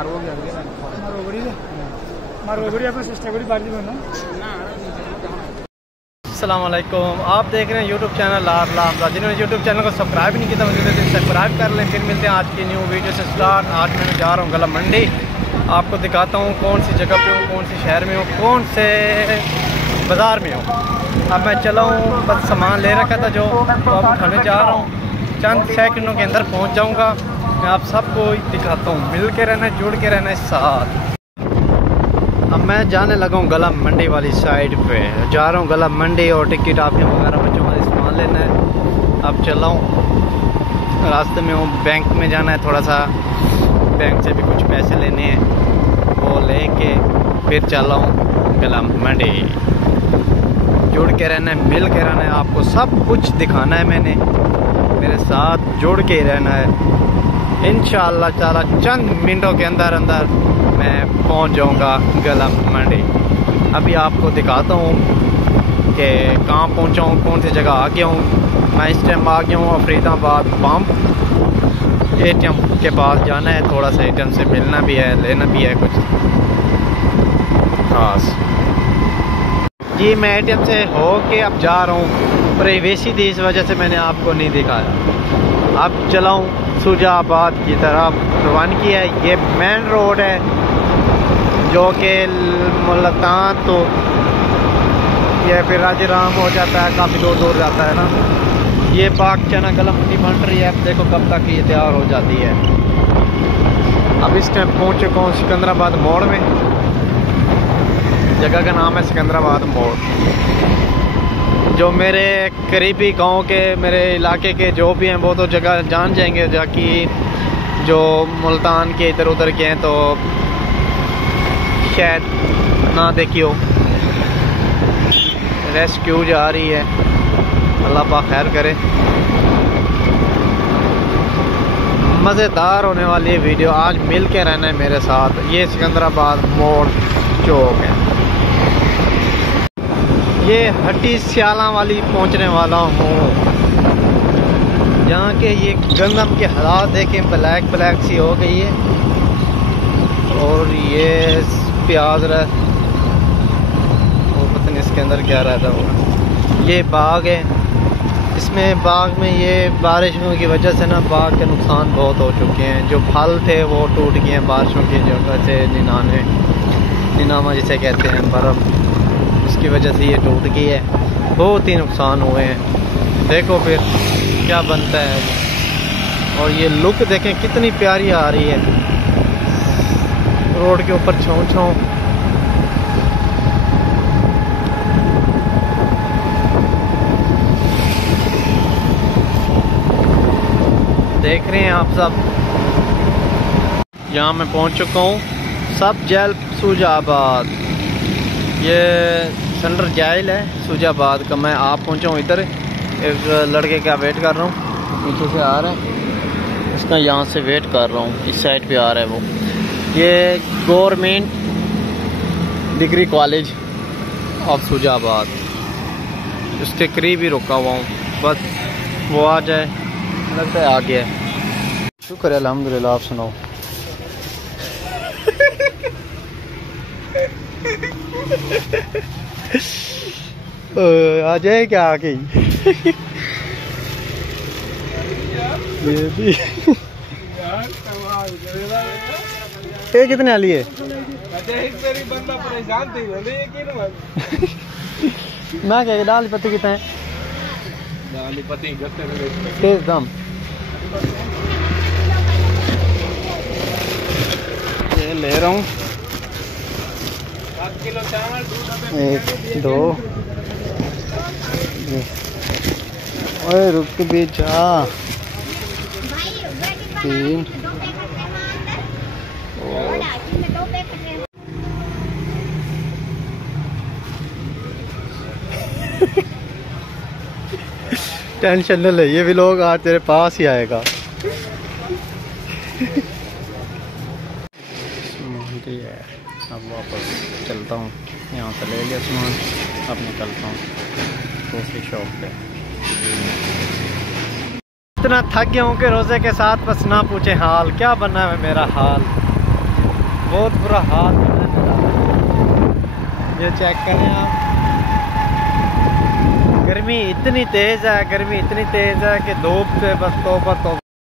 अस्सलाम वालेकुम, आप देख रहे हैं यूट्यूब चैनल लाभ। जिन्होंने यूट्यूब चैनल को सब्सक्राइब नहीं किया तो मुझे सब्सक्राइब कर लें। फिर मिलते हैं आज की न्यू वीडियो से स्टार्ट। आज मैं जा रहा हूँ गला मंडी, आपको दिखाता हूँ कौन सी जगह पे हूँ, कौन सी शहर में हूँ, कौन से बाज़ार में हूँ। अब मैं चला हूँ, बस सामान ले रखा था जो तो अब उठाने जा रहा हूँ। चंद सेकंडों के अंदर पहुँच जाऊँगा। मैं आप सबको दिखाता हूँ, मिल के रहना, जुड़ के रहना साथ। अब मैं जाने लगा हूँ गला मंडी वाली साइड पे, जा रहा हूँ गला मंडी और टिकट टाफियाँ वगैरह बच्चों का सामान लेना है। अब चला हूँ, रास्ते में हूँ, बैंक में जाना है, थोड़ा सा बैंक से भी कुछ पैसे लेने हैं, वो लेके फिर चला हूँ गला मंडी। जुड़ के रहना है, मिल के रहना है, आपको सब कुछ दिखाना है। मैंने मेरे साथ जुड़ के ही रहना है। इंशाअल्लाह ताला चंद मिनटों के अंदर अंदर मैं पहुंच जाऊंगा गला मंडी। अभी आपको दिखाता हूं कि कहां पहुंचा हूं, कौन सी जगह आ गया हूं। मैं इस टाइम आ गया हूं फरीदाबाद पंप। एटीएम के पास जाना है, थोड़ा सा एटीएम से मिलना भी है, लेना भी है कुछ खास। जी मैं एटीएम से हो के अब जा रहा हूँ, प्राइवेसी थी इस वजह से मैंने आपको नहीं दिखाया। अब चलाऊँ सुजाबाद की तरफ रवानगी है। ये मेन रोड है जो कि मुल्तान तो ये फिर राजीराम हो जाता है, काफ़ी दूर दूर जाता है ना। ये पाक चना गला मंडी बन रही है, अब देखो कब तक ये तैयार हो जाती है। अब इस टाइम पहुँच चुका हूँ सिकंदराबाद मोड़ में। जगह का नाम है सिकंदराबाद मोड़। जो मेरे करीबी गांव के, मेरे इलाके के जो भी हैं वो तो जगह जान जाएंगे, जाकि जो मुल्तान के इधर उधर के हैं तो शायद ना देखी हो। रेस्क्यू जा रही है, अल्लाह पाक खैर करे। मज़ेदार होने वाली है वीडियो, आज मिल के रहना है मेरे साथ। ये सिकंदराबाद मोड़ चौक है। ये हट्टी सियाला वाली पहुंचने वाला हूँ। यहाँ के ये गंदम के हालात देखें, ब्लैक ब्लैक सी हो गई है। और ये प्याज रहा, वो पता नहीं इसके अंदर क्या रहता होगा। ये बाग है, इसमें बाग में ये बारिशों की वजह से ना बाग के नुकसान बहुत हो चुके हैं। जो फल थे वो टूट गए हैं बारिशों की वजह से। निनामा जिसे कहते हैं, बर्फ़, उसकी वजह से ये टूट गई है। बहुत ही नुकसान हुए हैं। देखो फिर क्या बनता है। और ये लुक देखें कितनी प्यारी आ रही है रोड के ऊपर, छाँव छाँव। देख रहे हैं आप सब। यहाँ मैं पहुँच चुका हूँ, सब जेल सुजाबाद। ये सेंटर जाइल है सुजाबाद का। मैं आप पहुँचा हूँ इधर, एक लड़के का वेट कर रहा हूँ, नीचे से आ रहा है, इसका यहाँ से वेट कर रहा हूँ, इस साइड पे आ रहा है वो। ये government degree college of Sujabad, उसके करीब ही रुका हुआ हूँ, बस वो आ जाए, लगता है आ गया है। शुक्र है अल्हम्दुलिल्लाह। आप सुनाओ। आ जाए क्या आके ये भी ये कितने वाली है? मैं क्या दाल पत्ती कितने हैं? तेज दाम। ये ले रहा हूँ, 1 2 ओए रुक भी जा, 3 टेंशन न ले, ये भी लोग आज तेरे पास ही आएगा। अब वापस चलता हूँ, यहाँ से ले लिया सामान, अब निकलता हूँ दूसरी शॉप पे। इतना थक गया हूँ कि रोज़े के साथ बस ना पूछे हाल, क्या बनना है मेरा हाल। बहुत बुरा हाल है। ये चेक करें आप, गर्मी इतनी तेज़ है, गर्मी इतनी तेज़ है कि धूप से बस तौबा तौबा।